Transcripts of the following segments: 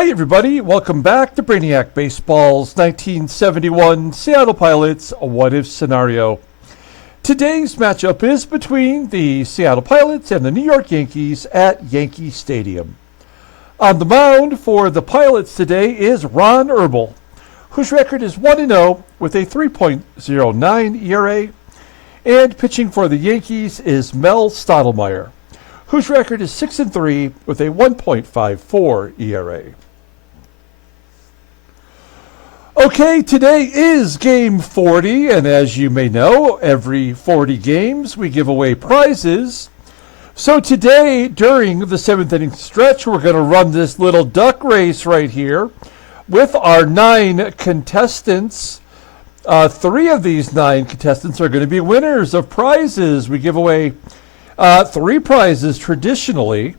Hey everybody, welcome back to Brainiac Baseball's 1971 Seattle Pilots What If Scenario. Today's matchup is between the Seattle Pilots and the New York Yankees at Yankee Stadium. On the mound for the Pilots today is Ron HERBEL, whose record is 1-0 with a 3.09 ERA, and pitching for the Yankees is Mel STOTTLEMYRE, whose record is 6-3 with a 1.54 ERA. Okay, today is game 40, and as you may know, every 40 games we give away prizes. So today, during the 7th inning stretch, we're going to run this little duck race right here with our 9 contestants. 3 of these 9 contestants are going to be winners of prizes. We give away 3 prizes traditionally,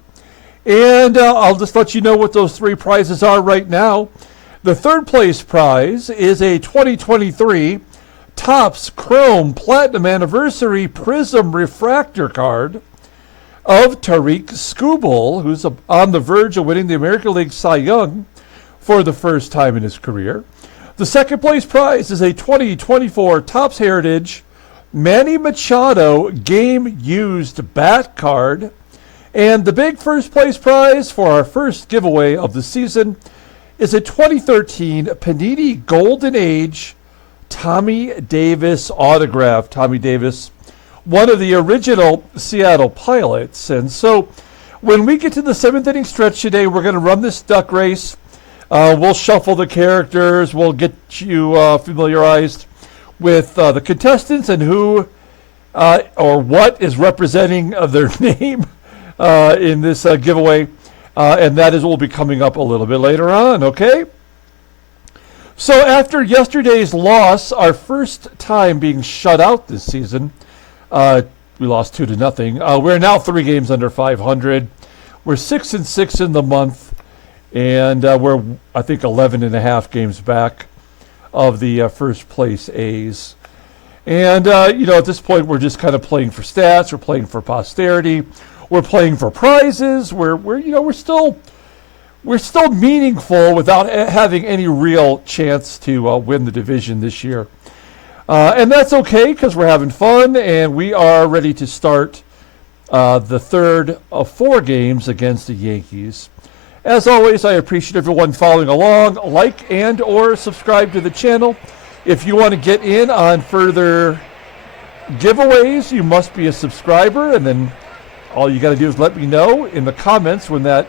and I'll just let you know what those 3 prizes are right now. The third place prize is a 2023 Topps Chrome Platinum Anniversary Prism Refractor card of Tarik Skubal, who's on the verge of winning the American League Cy Young for the first time in his career. The second place prize is a 2024 Topps Heritage Manny Machado Game Used Bat card. And the big first place prize for our first giveaway of the season is a 2013 Panini Golden Age Tommy Davis autograph. Tommy Davis, one of the original Seattle Pilots. And so when we get to the 7th inning stretch today, we're going to run this duck race. We'll shuffle the characters. We'll get you familiarized with the contestants and who or what is representing their name in this giveaway. And that is what will be coming up a little bit later on, okay? So after yesterday's loss, our first time being shut out this season, we lost 2-0. We're now 3 games under 500. We're 6-6 in the month, and we're, I think, 11.5 games back of the first place A's. And, at this point, we're just kind of playing for stats. We're playing for posterity. We're playing for prizes. We're still meaningful without having any real chance to win the division this year, and that's okay because we're having fun and we are ready to start the third of 4 games against the Yankees. As always, I appreciate everyone following along. Like and/or subscribe to the channel. If you want to get in on further giveaways, you must be a subscriber, and then all you got to do is let me know in the comments when that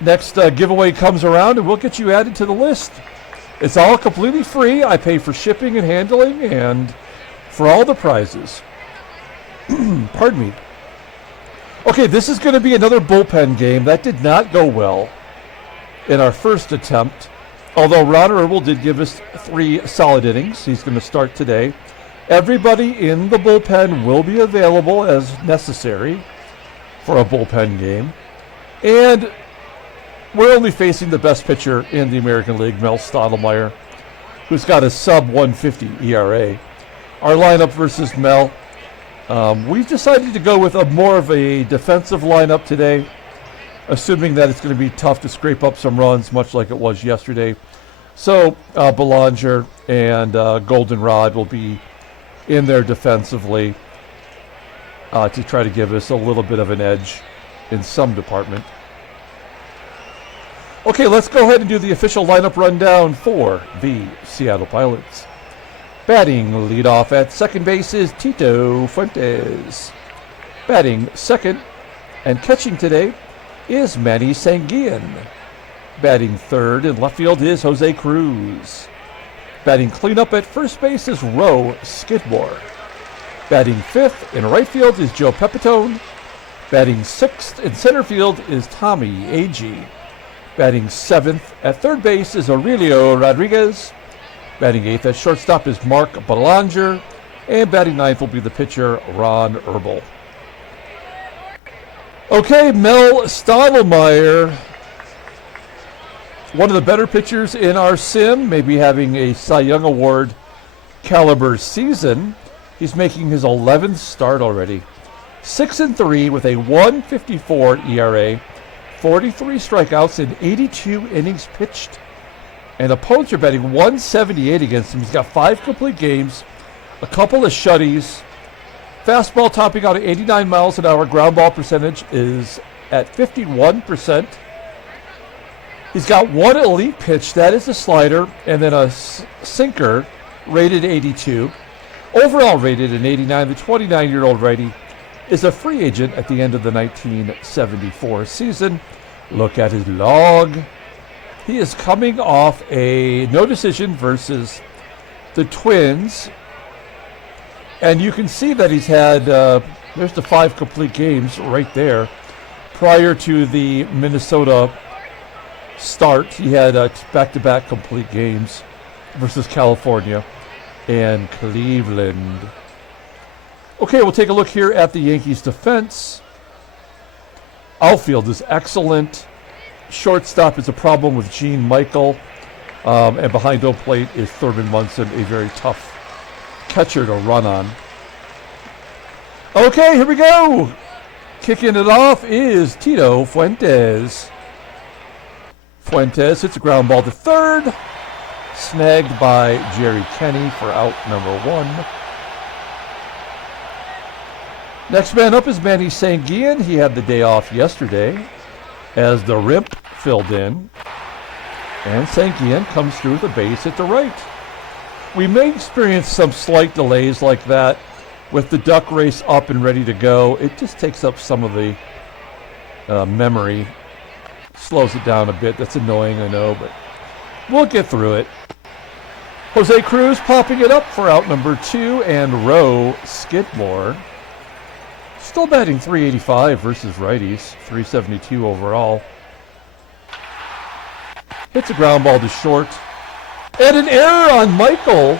next giveaway comes around, and we'll get you added to the list. It's all completely free. I pay for shipping and handling and for all the prizes. Pardon me. Okay, this is going to be another bullpen game. That did not go well in our first attempt, although Ron HERBEL did give us 3 solid innings. He's going to start today. Everybody in the bullpen will be available as necessary for a bullpen game. And we're only facing the best pitcher in the American League, Mel STOTTLEMYRE, who's got a sub-150 ERA. Our lineup versus Mel, we've decided to go with more of a defensive lineup today, assuming that it's going to be tough to scrape up some runs, much like it was yesterday. So Belanger and Goldenrod will be in there defensively to try to give us a little bit of an edge in some department. Okay, let's go ahead and do the official lineup rundown for the Seattle Pilots. Batting leadoff at second base is Tito Fuentes. Batting second and catching today is Manny SANGUILLEN. Batting third in left field is Jose CRUZ. Batting cleanup at first base is SKIDMORE. Batting fifth in right field is Joe PEPITONE. Batting sixth in center field is Tommie, AGEE. Batting seventh at third base is Aurelio Rodriguez. Batting eighth at shortstop is BELANGER. And batting ninth will be the pitcher, Ron HERBEL. Okay, Mel STOTTLEMYRE, one of the better pitchers in our sim, maybe having a Cy Young Award caliber season. He's making his 11th start already. 6-3 with a 1.54 ERA, 43 strikeouts in 82 innings pitched. And opponents are batting 178 against him. He's got 5 complete games, a couple of shutties. Fastball topping out at 89 miles an hour. Ground ball percentage is at 51%. He's got 1 elite pitch. That is a slider. And then a sinker rated 82. Overall rated an 89. The 29-year-old righty is a free agent at the end of the 1974 season. Look at his log. He is coming off a no decision versus the Twins. And you can see that he's had, there's the 5 complete games right there. Prior to the Minnesota start, he had back-to-back complete games versus California and Cleveland. Okay, we'll take a look here at the Yankees defense. Outfield is excellent. Shortstop is a problem with Gene Michael. And behind home plate is Thurman Munson, a very tough catcher to run on. Okay, here we go. Kicking it off is Tito Fuentes. Fuentes hits a ground ball to third. Snagged by Jerry Kenney for out number 1. Next man up is Manny Sanguillen. He had the day off yesterday as the rip filled in. And Sanguillen comes through the base at the right. We may experience some slight delays like that with the duck race up and ready to go. It just takes up some of the memory. Slows it down a bit. That's annoying, I know, but we'll get through it. Jose Cruz popping it up for out number 2, and Roe Skidmore. Still batting .385 versus righties, .372 overall. Hits a ground ball to short. And an error on Michael.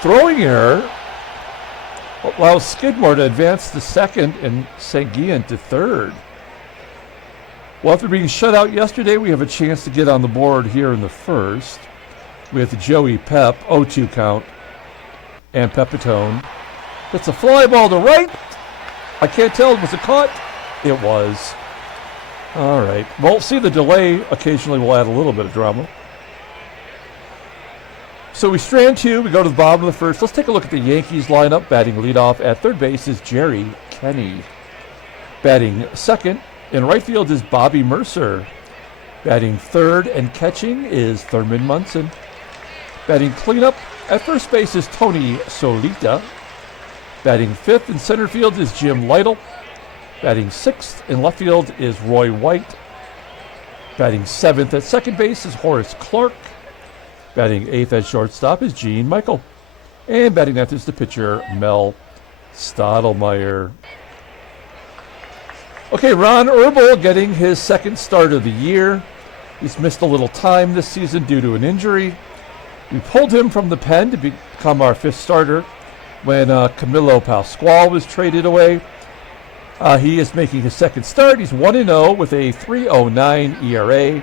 Throwing error. Allows Skidmore to advance to second and Sanguillen to third. Well, after being shut out yesterday, we have a chance to get on the board here in the first with Joey Pep, 0-2 count, and Pepitone. It's a fly ball to right. I can't tell, was it caught? It was. All right. Well, see, the delay occasionally will add a little bit of drama. So we strand 2. We go to the bottom of the first. Let's take a look at the Yankees lineup. Batting leadoff at third base is Jerry Kenney. Batting second in right field is Bobby Murcer. Batting third and catching is Thurman Munson. Batting cleanup at first base is Tony Solita. Batting fifth in center field is Jim Lytle. Batting sixth in left field is Roy White. Batting seventh at second base is Horace Clarke. Batting eighth at shortstop is Gene Michael. And batting ninth is the pitcher, Mel Stottlemyre. Okay, Ron HERBEL getting his second start of the year. He's missed a little time this season due to an injury. We pulled him from the pen to become our fifth starter when Camilo Pascual was traded away. He is making his second start. He's 1-0 with a 3.09 ERA.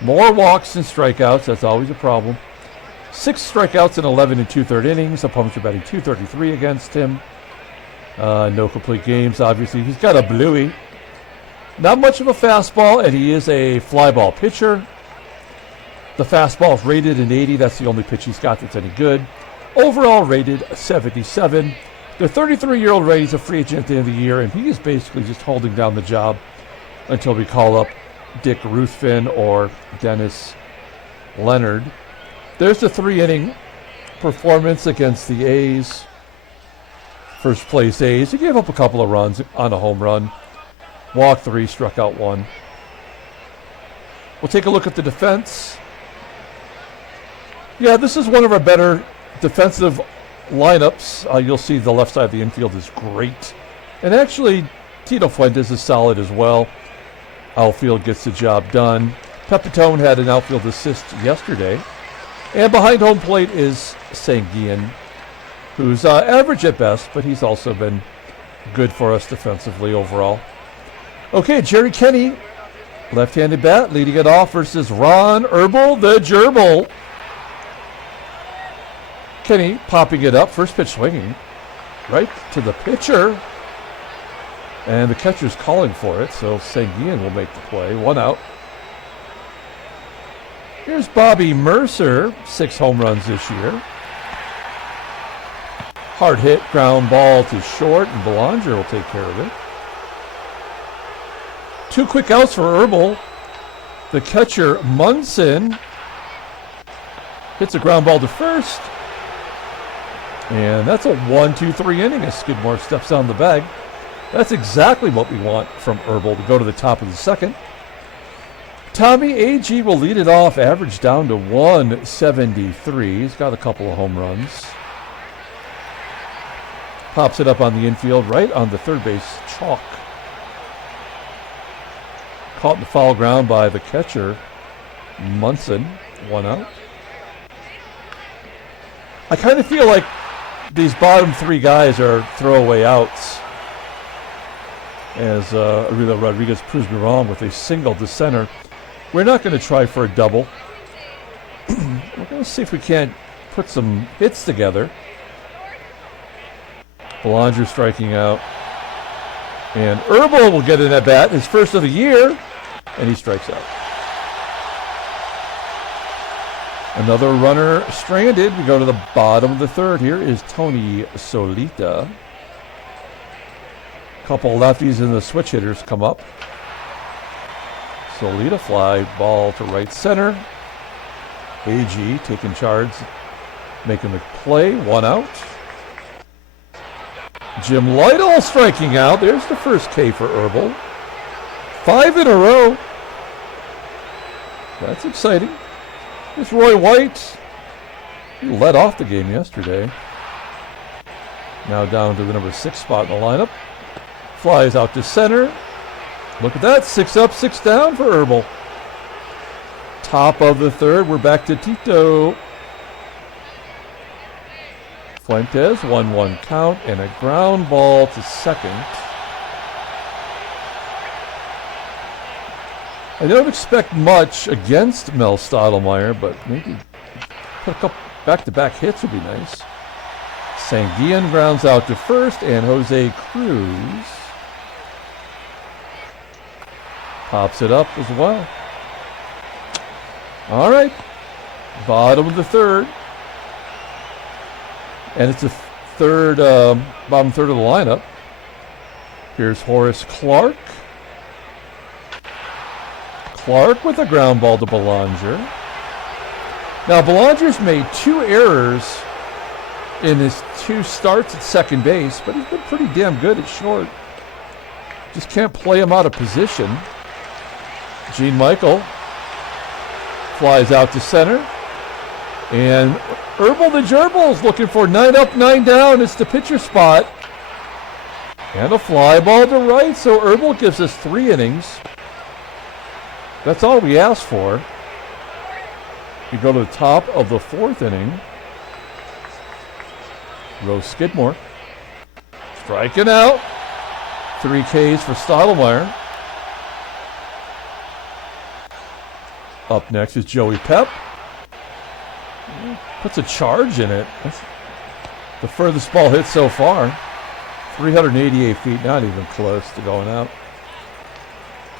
More walks than strikeouts. That's always a problem. 6 strikeouts in 11 and 2/3 innings. Opponents are batting .233 against him. No complete games, obviously. He's got a bluey. Not much of a fastball, and he is a fly ball pitcher. The fastball is rated an 80. That's the only pitch he's got that's any good. Overall rated 77. The 33-year-old righty is a free agent at the end of the year, and he is basically just holding down the job until we call up Dick Ruthven or Dennis Leonard. There's the 3-inning performance against the A's. First place A's. He gave up a couple of runs on a home run. Walked 3, struck out 1. We'll take a look at the defense. Yeah, this is one of our better defensive lineups. You'll see the left side of the infield is great. And actually, Tito Fuentes is solid as well. Outfield gets the job done. Pepitone had an outfield assist yesterday. And behind home plate is Sanguillen, who's average at best, but he's also been good for us defensively overall. Okay, Jerry Kenney, left-handed bat, leading it off versus Ron HERBEL, the gerbil. Kenney popping it up, first pitch swinging, right to the pitcher. And the catcher's calling for it, so SANGUILLEN will make the play. 1 out. Here's Bobby Murcer, 6 home runs this year. Hard hit, ground ball to short, and Belanger will take care of it. 2 quick outs for HERBEL. The catcher, MUNSON, hits a ground ball to first. And that's a 1-2-3 inning as Skidmore steps on the bag. That's exactly what we want from HERBEL to go to the top of the second. Tommie, AGEE will lead it off, average down to 173. He's got a couple of home runs. Pops it up on the infield, right on the third base chalk. Caught in the foul ground by the catcher, MUNSON. 1 out. I kind of feel like these bottom 3 guys are throwaway outs, as Aurelio Rodriguez proves me wrong with a single to center. We're not going to try for a double. We're going to see if we can't put some hits together. Belanger striking out. And HERBEL will get an at-bat, his first of the year, and he strikes out. Another runner stranded. We go to the bottom of the third. Here is Tony SOLAITA. Couple lefties and the switch hitters come up. SOLAITA fly ball to right center. AGEE taking charge, making the play. 1 out. Jim Lyttle striking out. There's the first K for HERBEL. 5 in a row. That's exciting. Here's Roy White. He led off the game yesterday. Now down to the number 6 spot in the lineup. Flies out to center. Look at that. 6 up, 6 down for HERBEL. Top of the third. We're back to Tito. Fuentes, 1-1 count, and a ground ball to second. I don't expect much against Mel STOTTLEMYRE, but maybe put a couple back-to-back hits would be nice. SANGUILLEN grounds out to first, and Jose CRUZ pops it up as well. All right, bottom of the third. And it's the third, bottom third of the lineup. Here's Horace CLARKE. CLARKE with a ground ball to Belanger. Now, Belanger's made 2 errors in his 2 starts at second base, but he's been pretty damn good at short. Just can't play him out of position. Gene Michael flies out to center. And HERBEL the Gerbil's looking for 9 up, 9 down. It's the pitcher spot. And a fly ball to right. So HERBEL gives us 3 innings. That's all we asked for. We go to the top of the 4th inning. Rose Skidmore striking out. 3 Ks for STOTTLEMYRE. Up next is Joey Pep. Puts a charge in it. That's the furthest ball hit so far. 388 feet, not even close to going out.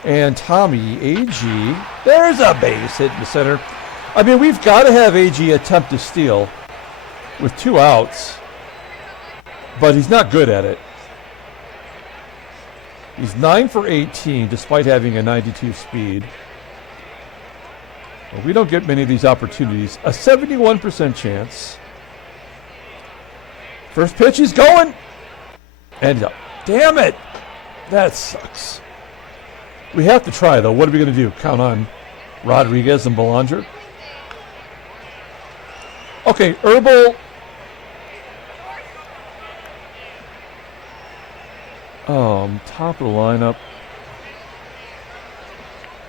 And Tommie, AGEE. There's a base hit in the center. I mean, we've got to have AGEE attempt to steal with 2 outs. But he's not good at it. He's 9 for 18 despite having a 92 speed. Well, we don't get many of these opportunities. A 71% chance. First pitch, he's going. And damn it. That sucks. We have to try, though. What are we going to do? Count on Rodriguez and Belanger? Okay, HERBEL. Top of the lineup.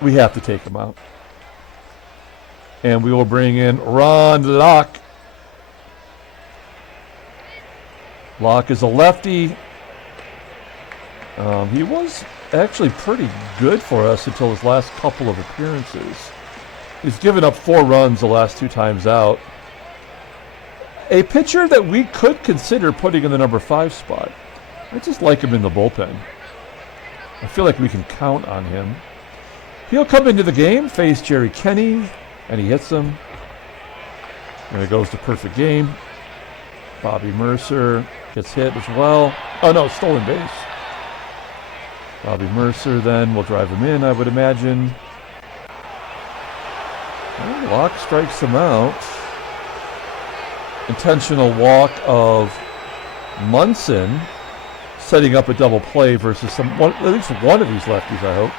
We have to take him out. And we will bring in Ron Locke. Locke is a lefty. He was actually pretty good for us until his last couple of appearances. He's given up 4 runs the last 2 times out. A pitcher that we could consider putting in the number 5 spot. I just like him in the bullpen. I feel like we can count on him. He'll come into the game, face Jerry Kenney, and he hits him. And it goes to perfect game. Bobby Mercer gets hit as well. Oh no, stolen base. Bobby Mercer then will drive him in, I would imagine. And Locke strikes him out. Intentional walk of Munson, setting up a double play versus at least one of these lefties, I hope.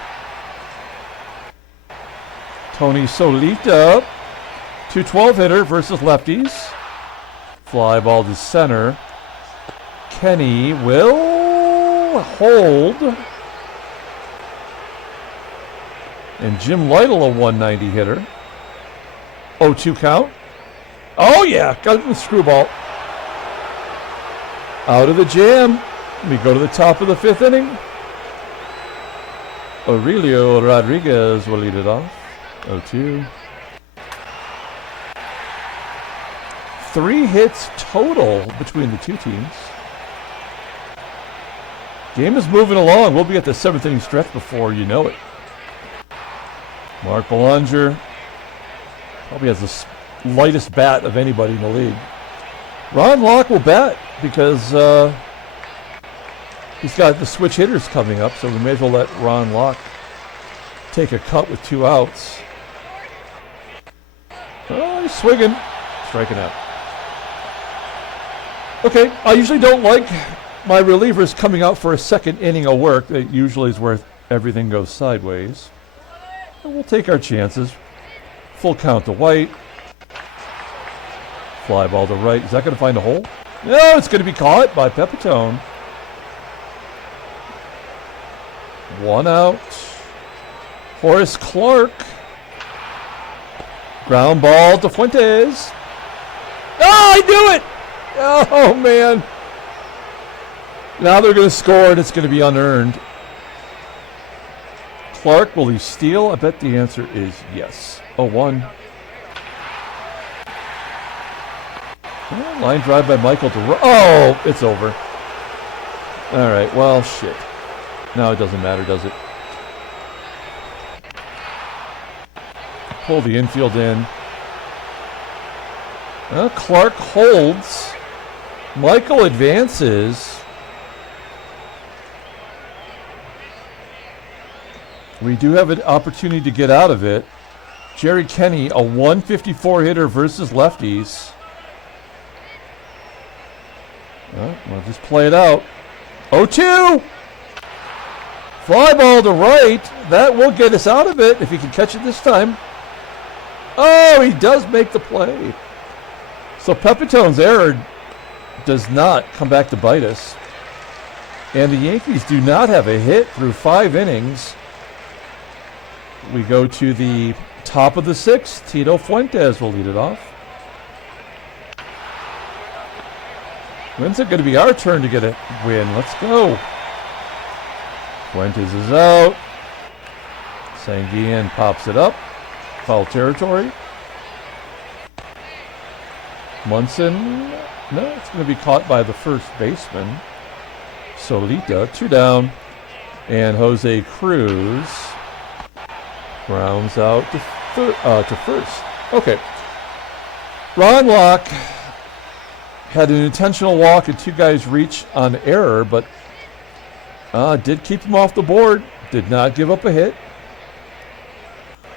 Tony Solita, 212 hitter versus lefties. Fly ball to center. Kenney will hold. And Jim Lytle, a 190 hitter. 0-2 count. Oh yeah, got the screwball. Out of the jam. We go to the top of the 5th inning. Aurelio Rodriguez will lead it off. 0-2. 3 hits total between the two teams. Game is moving along. We'll be at the 7th inning stretch before you know it. Mark Belanger probably has the lightest bat of anybody in the league. Ron Locke will bat because he's got the switch hitters coming up, so we may as well let Ron Locke take a cut with 2 outs. Oh, he's swinging. Striking out. Okay, I usually don't like my relievers coming out for a 2nd inning of work. That usually is where everything goes sideways. And we'll take our chances. Full count to White. Fly ball to right. Is that going to find a hole? No, it's going to be caught by Pepitone. 1 out. Horace Clarke. Ground ball to Fuentes. Oh, I knew it! Oh, man. Now they're going to score, and it's going to be unearned. Clarke, will he steal? I bet the answer is yes. 0-1. Oh, line drive by Michael to... Oh, it's over. All right, well, shit. Now it doesn't matter, does it? Pull the infield in. Clarke holds. Michael advances. We do have an opportunity to get out of it. Jerry Kenney, a 154 hitter versus lefties. We'll just play it out. 0-2! Fly ball to right. That will get us out of it if he can catch it this time. Oh, he does make the play. So Pepitone's error does not come back to bite us. And the Yankees do not have a hit through 5 innings. We go to the top of the 6th. Tito Fuentes will lead it off. When's it going to be our turn to get a win? Let's go. Fuentes is out. Sanguillen pops it up. Foul territory. Munson. No, it's going to be caught by the first baseman. Solita, 2 down. And Jose CRUZ rounds out to first. Okay. Ron Locke had an intentional walk and 2 guys reach on error, but did keep him off the board. Did not give up a hit.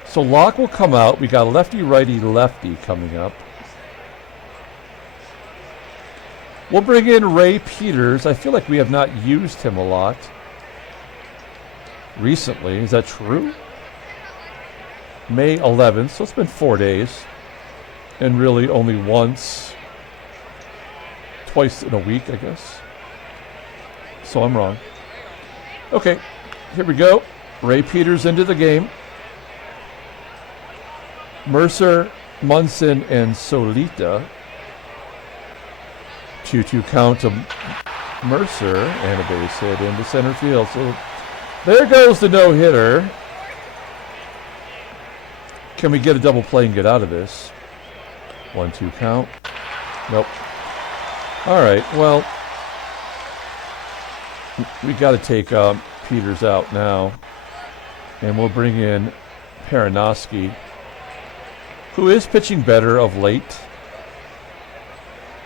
So Locke will come out. We got lefty, righty, lefty coming up. We'll bring in Ray Peters. I feel like we have not used him a lot recently. Is that true? May 11th, so it's been 4 days. And really only twice in a week, I guess. So I'm wrong. Okay, here we go. Ray Peters into the game. Mercer, Munson, and Solita. 2-2 count to Mercer, and a base hit into center field. So there goes the no-hitter. Can we get a double play and get out of this? 1-2 count. Nope. All right, well, we got to take peters out now. And we'll bring in Perinoski, who is pitching better of late.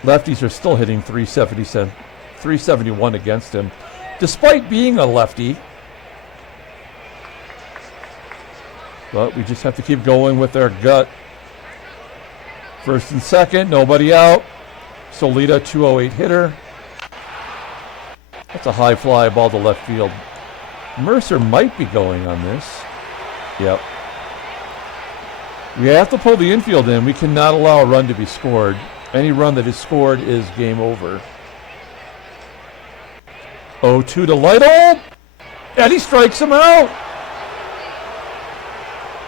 Lefties are still hitting 371 against him, despite being a lefty. But we just have to keep going with our gut. First and second, nobody out. SOLAITA, 208 hitter. That's a high fly ball to left field. Mercer might be going on this. Yep. We have to pull the infield in. We cannot allow a run to be scored. Any run that is scored is game over. 0-2 to Lyttle. And he strikes him out.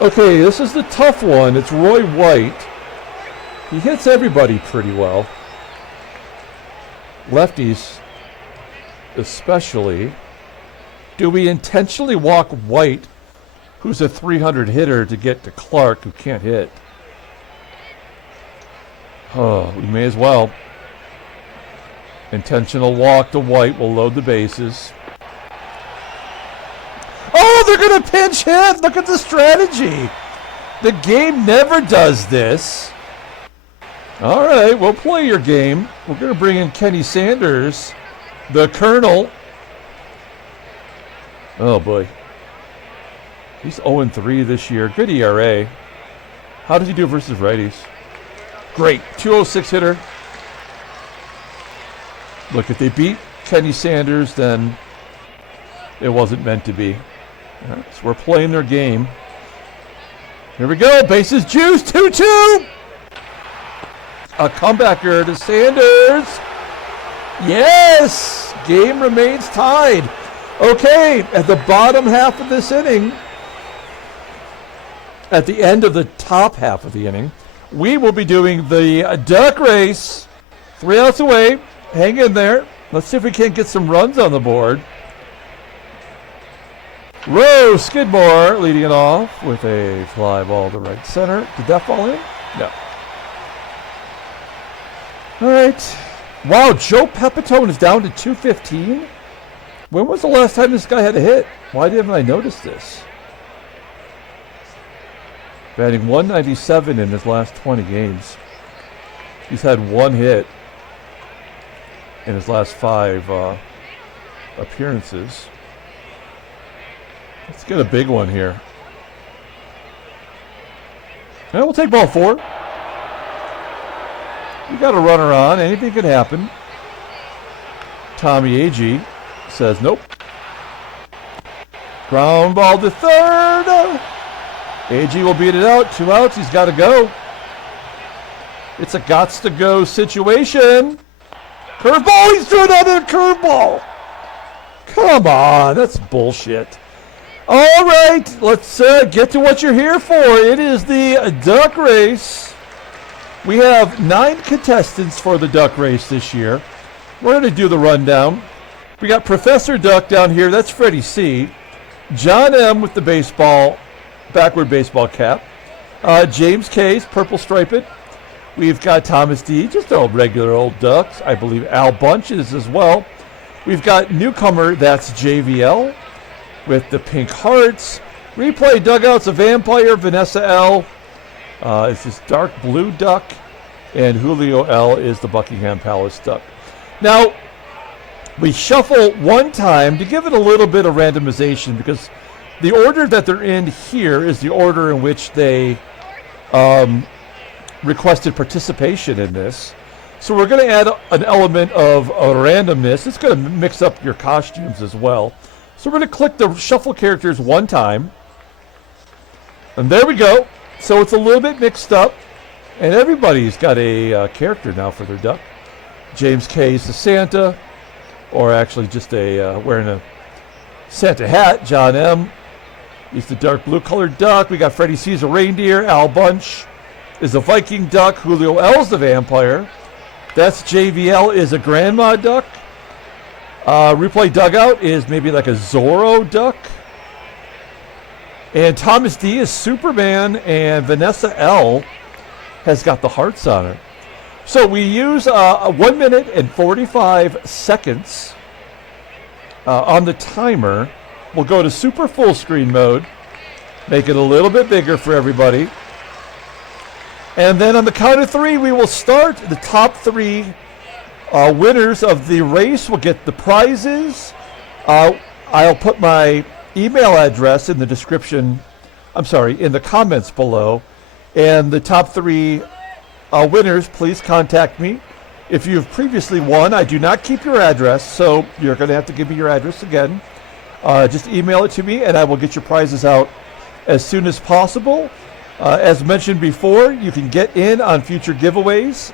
Okay, this is the tough one. It's Roy White. He hits everybody pretty well. Lefties especially. Do we intentionally walk White, who's a 300 hitter, to get to Clarke, who can't hit? Oh, we may as well. Intentional walk to White will load the bases. Oh, they're going to pinch hit. Look at the strategy. The game never does this. All right, we'll play your game. We're going to bring in Kenny Sanders, the Colonel. Oh, boy. He's 0-3 this year. Good ERA. How does he do versus righties? Great. 206 hitter. Look, if they beat Kenny Sanders, then it wasn't meant to be. All right, so we're playing their game. Here we go. Bases juiced. 2-2. A comebacker to Sanders. Yes. Game remains tied. Okay, at the bottom half of this inning, at the end of the top half of the inning, we will be doing the duck race. 3 outs away. Hang in there. Let's see if we can't get some runs on the board. Skidmore leading it off with a fly ball to right center. Did that fall in? No. All right. Wow, Joe Pepitone is down to 215. When was the last time this guy had a hit? Why didn't I notice this? Batting 197 in his last 20 games. He's had one hit in his last 5 appearances. Let's get a big one here. And we'll take ball 4. You got a runner on. Anything can happen. Tommie AGEE says nope. Ground ball to third. AGEE will beat it out. 2 outs. He's got to go. It's a gots to go situation. Curveball. He's thrown out a curveball. Come on. That's bullshit. All right. Let's get to what you're here for. It is the duck race. We have 9 contestants for the duck race this year. We're going to do the rundown. We got Professor Duck down here. That's Freddie C. John M. with the baseball, backward baseball cap. James K.'s purple striped. We've got Thomas D. Just all regular old ducks. I believe Al Bunch is as well. We've got newcomer, that's JVL, with the pink hearts. Replay dugouts, a vampire, Vanessa L. It's this dark blue duck, and Julio L. is the Buckingham Palace duck. Now, we shuffle one time to give it a little bit of randomization because the order that they're in here is the order in which they requested participation in this. So we're going to add an element of randomness. It's going to mix up your costumes as well. So we're going to click the shuffle characters one time. And there we go. So it's a little bit mixed up. And everybody's got a character now for their duck. James K. is the Santa. Or actually just wearing a Santa hat. John M. He's the dark blue colored duck. We got Freddie C's a reindeer. Al Bunch is a Viking duck. Julio L's the vampire. That's JVL is a grandma duck. Replay dugout is maybe like a Zorro duck. And Thomas D is Superman. And Vanessa L has got the hearts on her. So we use 1 minute and 45 seconds on the timer. We'll go to super full screen mode. Make it a little bit bigger for everybody. And then on the count of 3, we will start. The top 3 winners of the race will get the prizes. I'll put my email address in the description. I'm sorry, in the comments below. And the top 3 winners, please contact me. If you have previously won, I do not keep your address, so you're going to have to give me your address again. Just email it to me, and I will get your prizes out as soon as possible. As mentioned before, you can get in on future giveaways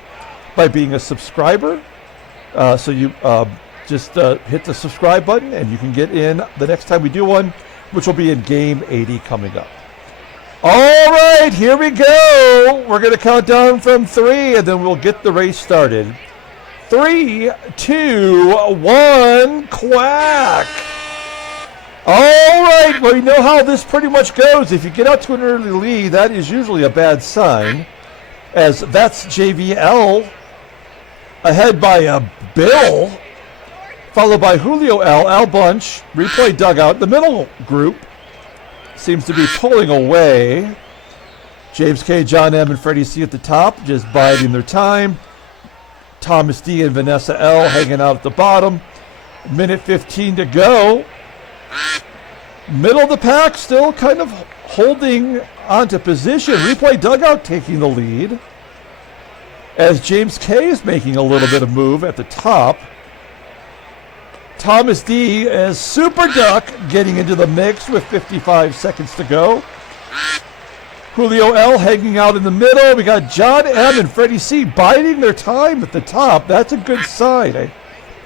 by being a subscriber. So you just hit the subscribe button, and you can get in the next time we do one, which will be in Game 80 coming up. All right, here we go. We're going to count down from 3, and then we'll get the race started. 3, 2, 1, quack. All right, well, you know how this pretty much goes. If you get out to an early lead, that is usually a bad sign, as that's JVL ahead by a Bill, followed by Julio L, Al Bunch, replay dugout. The middle group seems to be pulling away. James K, John M, and Freddie C at the top, just biding their time. Thomas D and Vanessa L hanging out at the bottom. Minute 15 to go. Middle of the pack still kind of holding onto position. Replay dugout taking the lead, as James K is making a little bit of move at the top. Thomas D as Super Duck getting into the mix with 55 seconds to go. Julio L hanging out in the middle. We got John M and Freddie C biding their time at the top. That's a good sign,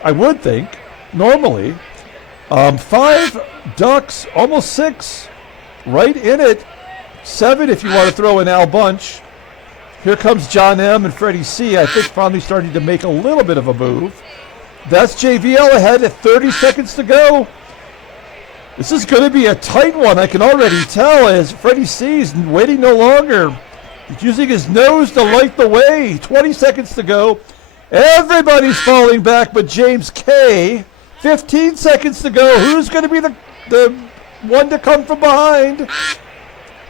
I would think, normally. 5 Ducks, almost 6, right in it. 7 if you want to throw in Al Bunch. Here comes John M and Freddie C, I think finally starting to make a little bit of a move. That's JVL ahead at 30 seconds to go. This is going to be a tight one, I can already tell, as Freddie C is waiting no longer. He's using his nose to light the way. 20 seconds to go. Everybody's falling back but James K. 15 seconds to go. Who's going to be the one to come from behind?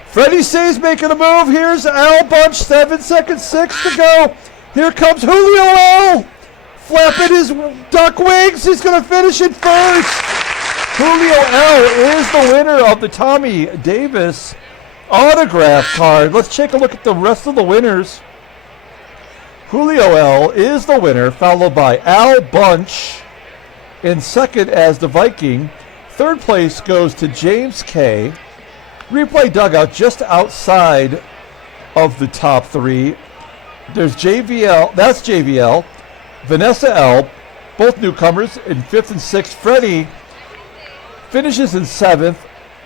Freddie C's making a move. Here's Al Bunch. 7 seconds, 6 to go. Here comes Julio L. Flapping his duck wings. He's going to finish it first. Julio L is the winner of the Tommie Davis autograph card. Let's take a look at the rest of the winners. Julio L is the winner, followed by Al Bunch in second as the Viking. Third place goes to James K. Replay dugout just outside of the top 3. There's JVL, that's JVL. Vanessa L, both newcomers in 5th and 6th. Freddie finishes in 7th.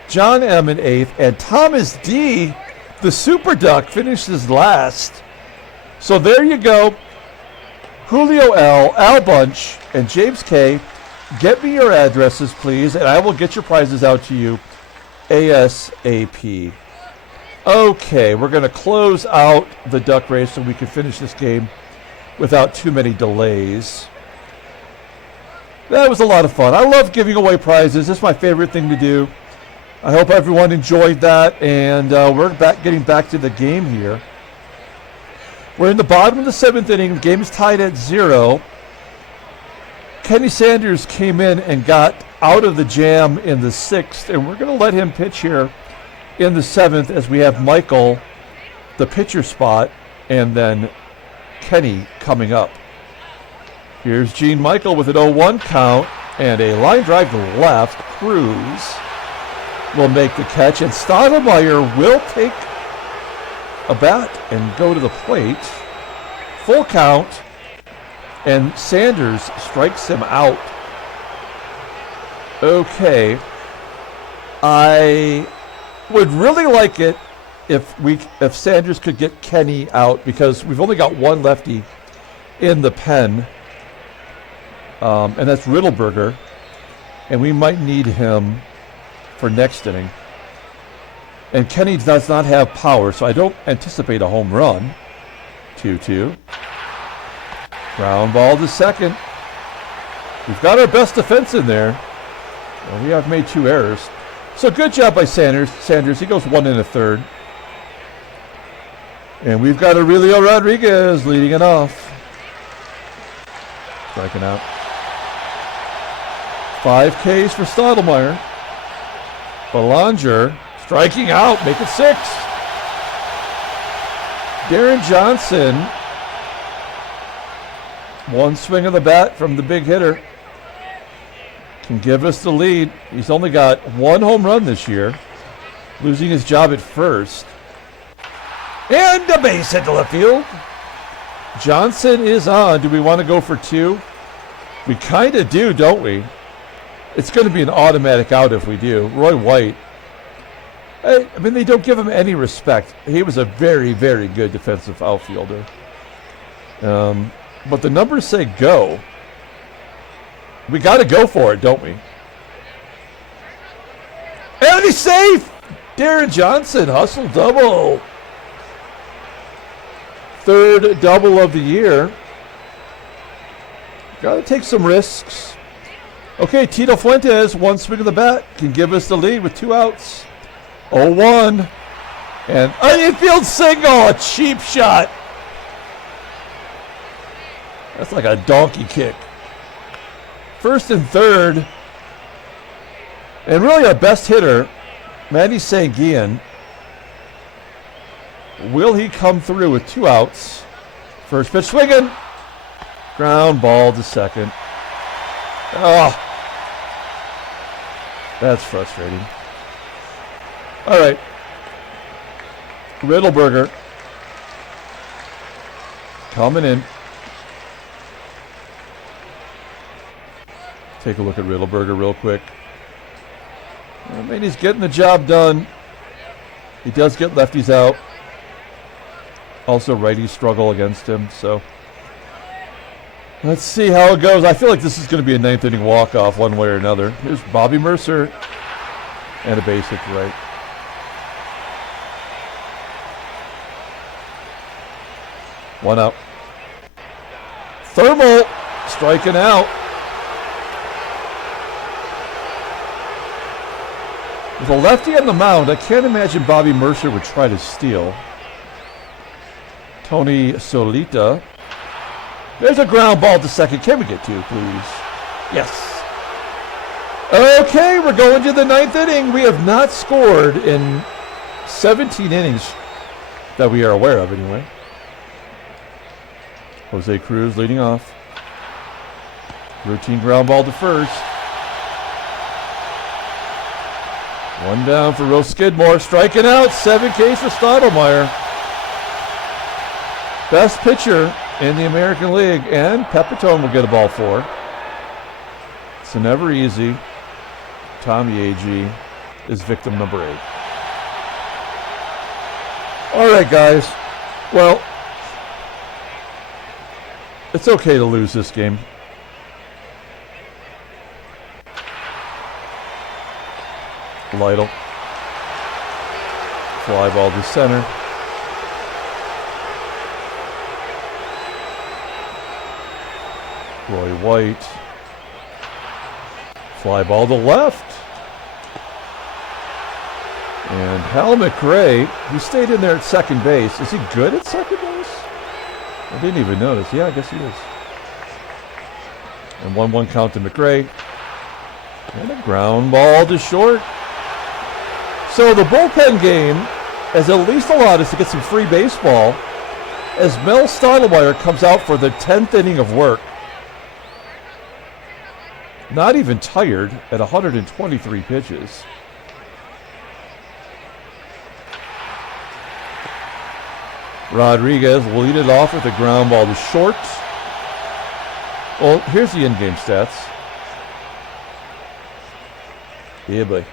John M in 8th. And Thomas D, the Super Duck, finishes last. So there you go. Julio L, Al Bunch, and James K. Get me your addresses, please, and I will get your prizes out to you ASAP. Okay, we're going to close out the duck race so we can finish this game without too many delays. That was a lot of fun. I love giving away prizes. It's my favorite thing to do. I hope everyone enjoyed that, and we're getting back to the game here. We're in the bottom of the 7th inning. The game is tied at 0. Kenny Sanders came in and got out of the jam in the 6th, and we're going to let him pitch here in the 7th as we have Michael, the pitcher spot, and then Kenny coming up. Here's Gene Michael with an 0-1 count and a line drive to left. CRUZ will make the catch, and Stottlemyre will take a bat and go to the plate. Full count, and Sanders strikes him out. Okay, I would really like it if Sanders could get Kenny out, because we've only got one lefty in the pen, and that's Riddleberger, and we might need him for next inning. And Kenny does not have power, so I don't anticipate a home run. 2-2. Ground ball to second. We've got our best defense in there. Well, we have made 2 errors. So good job by Sanders. He goes 1 1/3. And we've got Aurelio Rodriguez leading it off. Striking out. 5 Ks for Stottlemyre. Belanger striking out, make it 6. Darren Johnson. 1 swing of the bat from the big hitter. Can give us the lead. He's only got 1 home run this year, losing his job at first. And a base hit to left field. Johnson is on. Do we want to go for 2? We kind of do, don't we? It's going to be an automatic out if we do. Roy White. I mean, they don't give him any respect. He was a very, very good defensive outfielder. But the numbers say go. We got to go for it, don't we? And he's safe! Darren Johnson, hustle double. 3rd double of the year. Got to take some risks. Okay, Tito Fuentes, 1 swing of the bat, can give us the lead with 2 outs. 0-1. And an infield single, a cheap shot. That's like a donkey kick. 1st and 3rd. And really our best hitter, Manny Sanguillen. Will he come through with 2 outs? First pitch swinging. Ground ball to second. Oh. That's frustrating. All right. Riddleberger. Coming in. Take a look at Riddleberger real quick. I mean, he's getting the job done. He does get lefties out. Also, righties struggle against him, so let's see how it goes. I feel like this is going to be a 9th inning walk-off one way or another. Here's Bobby Mercer and a base hit to right. One out. Thurman striking out. With a lefty on the mound, I can't imagine Bobby Mercer would try to steal. Tony SOLAITA. There's a ground ball to second. Can we get 2, please? Yes. Okay, we're going to the 9th inning. We have not scored in 17 innings that we are aware of, anyway. Jose Cruz leading off. Routine ground ball to first. 1 down for Skidmore. Striking out. 7 Ks for Stottlemyre. Best pitcher in the American League, and PEPITONE will get a ball 4. It's never easy. Tommie AGEE is victim number 8. All right, guys. Well, it's okay to lose this game. Lyttle. Fly ball to center. Roy White. Fly ball to left. And Hal McRae, he stayed in there at second base. Is he good at second base? I didn't even notice. Yeah, I guess he is. And 1-1 count to McRae. And a ground ball to short. So the bullpen game has at least allowed us to get some free baseball as Mel STOTTLEMYRE comes out for the 10th inning of work. Not even tired at 123 pitches. Rodriguez will lead it off with a ground ball to short. Well, here's the in-game stats. Yeah, boy.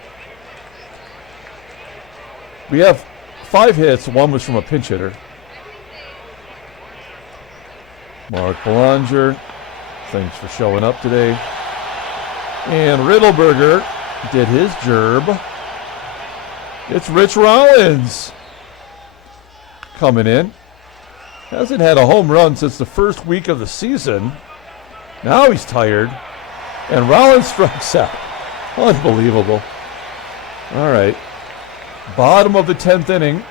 We have 5 hits. 1 was from a pinch hitter. Mark Belanger, thanks for showing up today. And Riddleberger did his gerb. It's Rich Rollins coming in. Hasn't had a home run since the first week of the season. Now he's tired. And Rollins strikes out. Unbelievable. All right. Bottom of the 10th inning.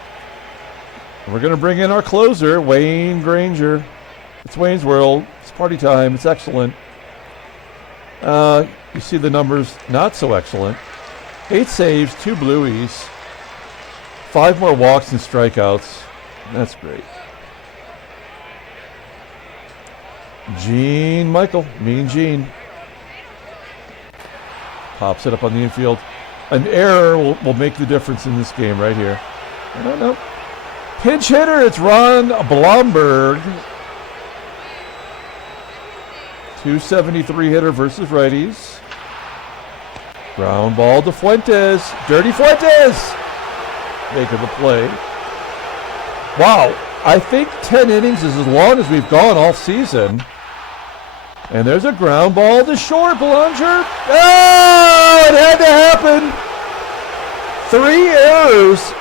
We're going to bring in our closer, Wayne Granger. It's Wayne's World. It's party time. It's excellent. You see the numbers, not so excellent. 8 saves, 2 blueies, 5 more walks and strikeouts. That's great. Gene Michael, Mean Gene. Pops it up on the infield. An error will make the difference in this game right here. I don't know. Pinch hitter, it's Ron Blomberg. 273 hitter versus righties. Ground ball to Fuentes. Dirty Fuentes! Making the play. Wow, I think 10 innings is as long as we've gone all season. And there's a ground ball to short, Belanger. Oh, it had to happen. 3 errors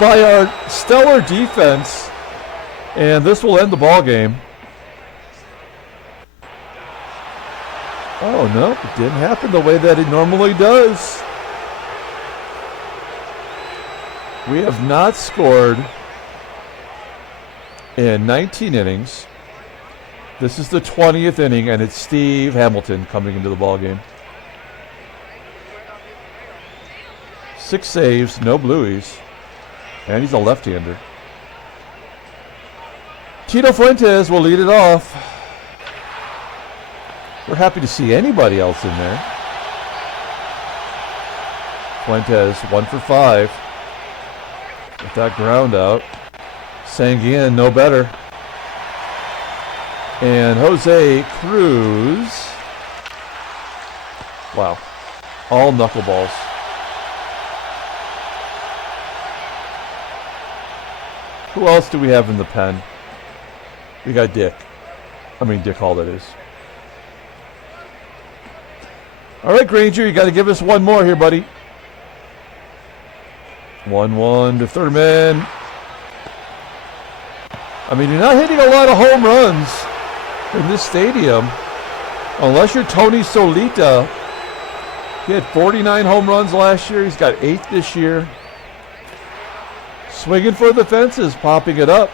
by our stellar defense, and this will end the ball game. Oh no, it didn't happen the way that it normally does. We have not scored in 19 innings. This is the 20th inning, and it's Steve Hamilton coming into the ball game. 6 saves, no blueies. And he's a left-hander. Tito Fuentes will lead it off. We're happy to see anybody else in there. Fuentes, 1 for 5. With that ground out. Sanguillen, no better. And Jose CRUZ. Wow. All knuckleballs. Who else do we have in the pen? We got Dick. I mean, Dick Hall, that is. All right, Granger, you got to give us one more here, buddy. 1-1 to Thurman. I mean, you're not hitting a lot of home runs in this stadium. Unless you're Tony Solita. He had 49 home runs last year. He's got 8 this year. Swinging for the fences, popping it up.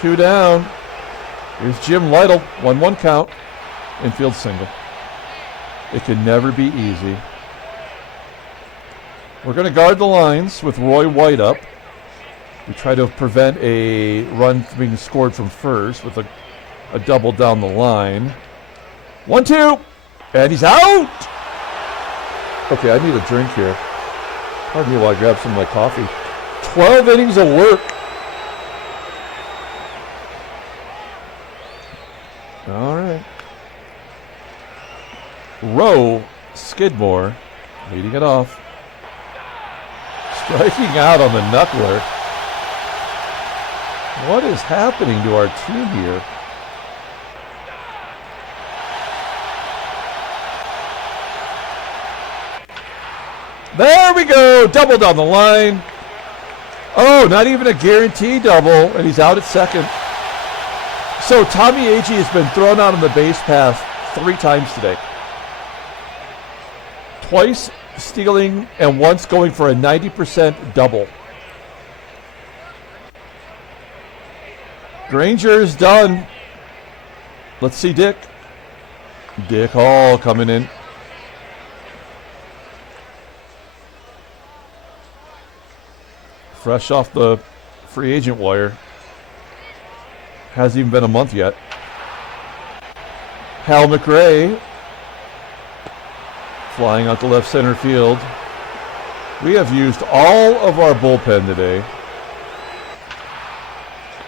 2 down. Here's Jim Lyttle, 1-1 count. Infield single. It can never be easy. We're going to guard the lines with Roy White up. We try to prevent a run being scored from first with a double down the line. 1-2, and he's out! Okay, I need a drink here. Pardon me while I grab some of my coffee. 12 innings of work. All right. Rowe Skidmore leading it off. Striking out on the knuckler. What is happening to our team here? There we go. Double down the line. Oh, not even a guaranteed double, and he's out at second. So Tommie AGEE has been thrown out on the base path 3 times today. Twice stealing and once going for a 90% double. Granger is done. Let's see Dick. Dick Hall coming in. Fresh off the free agent wire. Hasn't even been a month yet. Hal McRae flying out to left center field. We have used all of our bullpen today.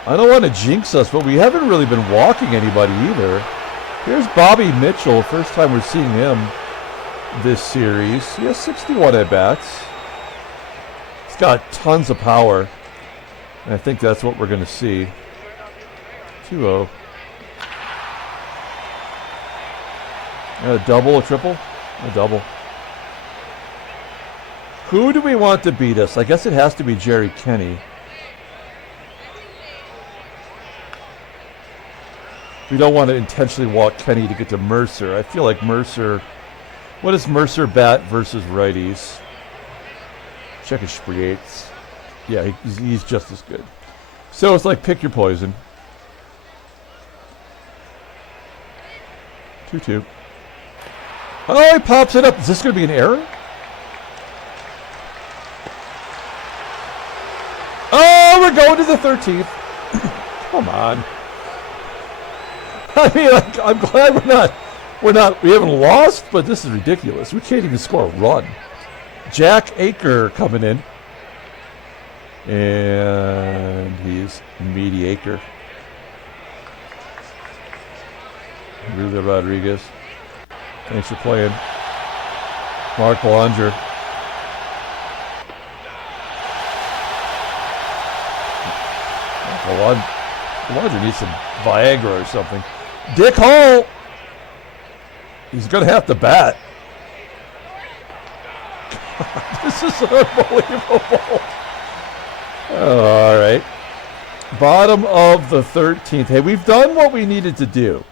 I don't want to jinx us, but we haven't really been walking anybody either. Here's Bobby Mitchell. First time we're seeing him this series. He has 61 at-bats. He's got tons of power. And I think that's what we're going to see. 2-0. A double, a triple? A double. Who do we want to beat us? I guess it has to be Jerry Kenney. We don't want to intentionally walk Kenny to get to Mercer. I feel like Mercer... What is Mercer bat versus righties? Check his spreads. Yeah, he's just as good. So it's like pick your poison. 2-2. Oh, he pops it up. Is this going to be an error? Oh, we're going to the 13th. Come on. I mean, I'm glad we haven't lost, but this is ridiculous. We can't even score a run. Jack Aker coming in. And he's mediocre. Julio Rodriguez. Thanks for playing. Mark Belanger. Belanger needs some Viagra or something. Dick Hall. He's going to have to bat. This is unbelievable. All right. Bottom of the 13th. Hey, we've done what we needed to do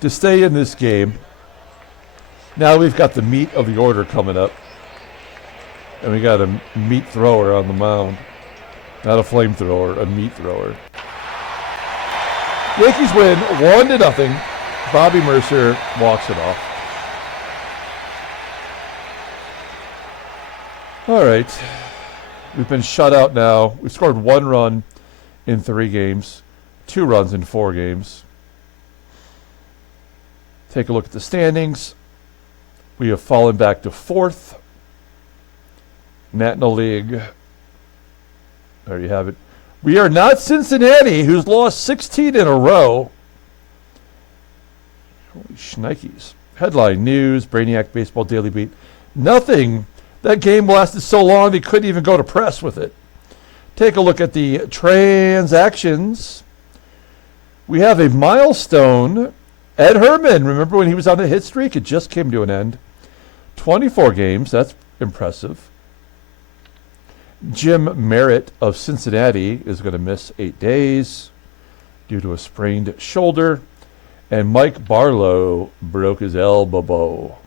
to stay in this game. Now we've got the meat of the order coming up. And we got a meat thrower on the mound. Not a flamethrower, a meat thrower. Yankees win 1-0. Bobby Mercer walks it off. All right. We've been shut out now. We've scored 1 run in 3 games, 2 runs in 4 games. Take a look at the standings. We have fallen back to 4th. National League. There you have it. We are not Cincinnati, who's lost 16 in a row. Holy shnikes. Headline news, Brainiac Baseball Daily Beat. Nothing. That game lasted so long they couldn't even go to press with it. Take a look at the transactions. We have a milestone. Ed Herman, remember when he was on the hit streak? It just came to an end. 24 games, that's impressive. Jim Merritt of Cincinnati is going to miss 8 days due to a sprained shoulder. And Mike Barlow broke his elbow.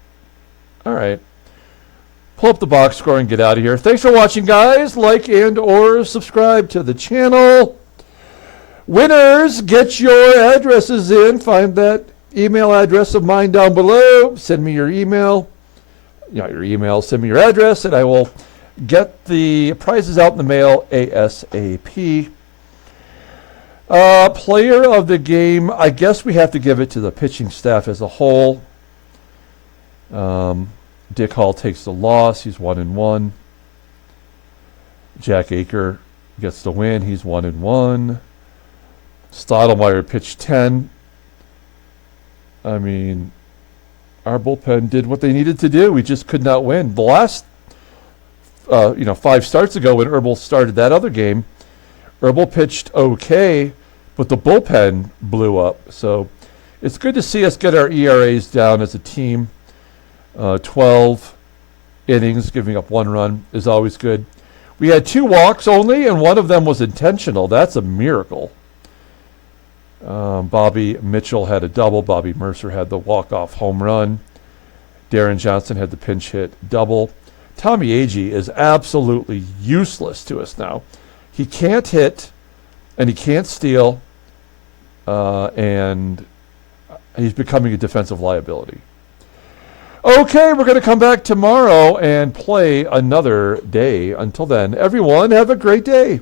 All right. Pull up the box score and get out of here. Thanks for watching, guys. Like and or subscribe to the channel. Winners, get your addresses in. Find that email address of mine down below. Send me your email. Not your email. Send me your address, and I will get the prizes out in the mail ASAP. Player of the game, I guess we have to give it to the pitching staff as a whole. Dick Hall takes the loss. He's 1-1. Jack Aker gets the win. He's 1-1. Stottlemyre pitched 10. I mean, our bullpen did what they needed to do. We just could not win. The last, 5 starts ago when Herbel started that other game, Herbel pitched okay, but the bullpen blew up. So it's good to see us get our ERAs down as a team. 12 innings, giving up 1 run is always good. We had 2 walks only, and one of them was intentional. That's a miracle. Bobby Mitchell had a double. Bobby Mercer had the walk-off home run. Darren Johnson had the pinch hit double. Tommie AGEE is absolutely useless to us now. He can't hit, and he can't steal, and he's becoming a defensive liability. Okay, we're going to come back tomorrow and play another day. Until then, everyone, have a great day.